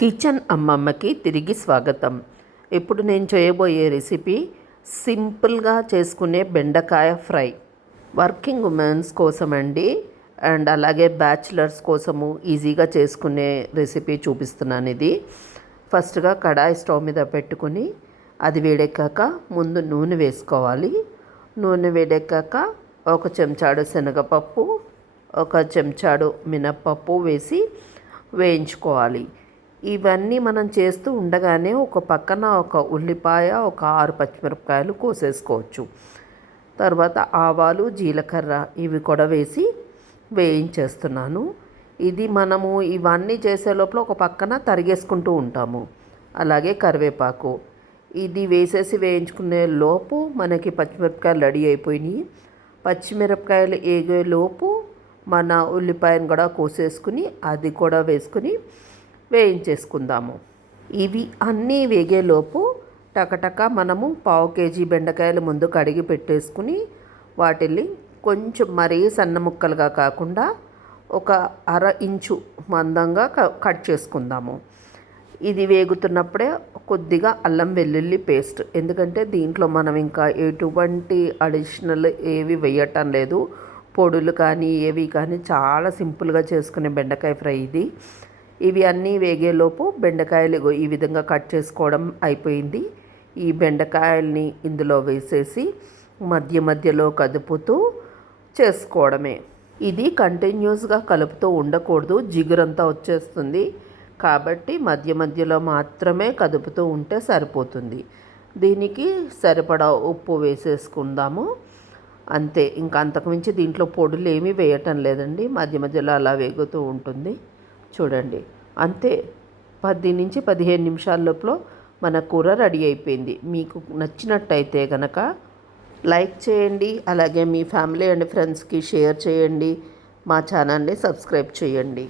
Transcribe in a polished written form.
Kitchen అమ్మమ్మకి తిరిగి స్వాగతం. ఇప్పుడు నేను చేయబోయే రెసిపీ సింపుల్గా చేసుకునే బెండకాయ ఫ్రై. వర్కింగ్ ఉమెన్స్ కోసం అండి, అండ్ అలాగే బ్యాచిలర్స్ కోసము ఈజీగా చేసుకునే రెసిపీ చూపిస్తున్నాను. ఇది ఫస్ట్గా కడాయి స్టవ్ మీద పెట్టుకుని అది వేడెక్కాక ముందు నూనె వేసుకోవాలి. నూనె వేడెక్కాక ఒక చెంచాడు శనగపప్పు, ఒక చెంచాడు మినప్పప్పు వేసి వేయించుకోవాలి. ఇవన్నీ మనం చేస్తూ ఉండగానే ఒక పక్కన ఒక ఉల్లిపాయ, ఒక 6 పచ్చిమిరపకాయలు కోసేసుకోవచ్చు. తర్వాత ఆవాలు, జీలకర్ర ఇవి కూడా వేసి వేయించేస్తున్నాను. ఇది మనము ఇవన్నీ చేసే లోపల ఒక పక్కన తరిగేసుకుంటూ ఉంటాము. అలాగే కరివేపాకు ఇది వేసేసి వేయించుకునే లోపు మనకి పచ్చిమిరపకాయలు రెడీ అయిపోయినాయి. పచ్చిమిరపకాయలు ఏగే లోపు మన ఉల్లిపాయను కూడా కోసేసుకుని అది కూడా వేసుకుని వేయించేసుకుందాము. ఇవి అన్నీ వేగేలోపు టకటక మనము 1/2 కేజీ బెండకాయలు ముందు కడిగి పెట్టేసుకుని వాటిని కొంచెం మరీ సన్న ముక్కలుగా కాకుండా ఒక 1/2 ఇంచు మందంగా కట్ చేసుకుందాము. ఇది వేగుతున్నప్పుడే కొద్దిగా అల్లం వెల్లుల్లి పేస్ట్, ఎందుకంటే దీంట్లో మనం ఇంకా ఎటువంటి అడిషనల్ ఏవి వేయటం లేదు. పొడులు కానీ ఏవి కానీ చాలా సింపుల్గా చేసుకునే బెండకాయ ఫ్రై ఇది. ఇవి అన్నీ వేగేలోపు బెండకాయలు ఈ విధంగా కట్ చేసుకోవడం అయిపోయింది. ఈ బెండకాయల్ని ఇందులో వేసేసి మధ్య మధ్యలో కదుపుతూ చేసుకోవడమే. ఇది కంటిన్యూస్గా కలుపుతూ ఉండకూడదు, జిగురంతా వచ్చేస్తుంది. కాబట్టి మధ్య మధ్యలో మాత్రమే కదుపుతూ ఉంటే సరిపోతుంది. దీనికి సరిపడా ఉప్పు వేసేసుకుందాము. అంతే, ఇంకా అంతకుమించి దీంట్లో పొడులు ఏమీ వేయటం లేదండి. మధ్య మధ్యలో అలా వేగుతూ ఉంటుంది. చూడండి, అంతే. 10 నుంచి 15 నిమిషాల లోపల మన కూర రెడీ అయిపోయింది. మీకు నచ్చినట్టయితే కనుక లైక్ చేయండి, అలాగే మీ ఫ్యామిలీ అండ్ ఫ్రెండ్స్కి షేర్ చేయండి, మా ఛానల్ని సబ్స్క్రైబ్ చేయండి.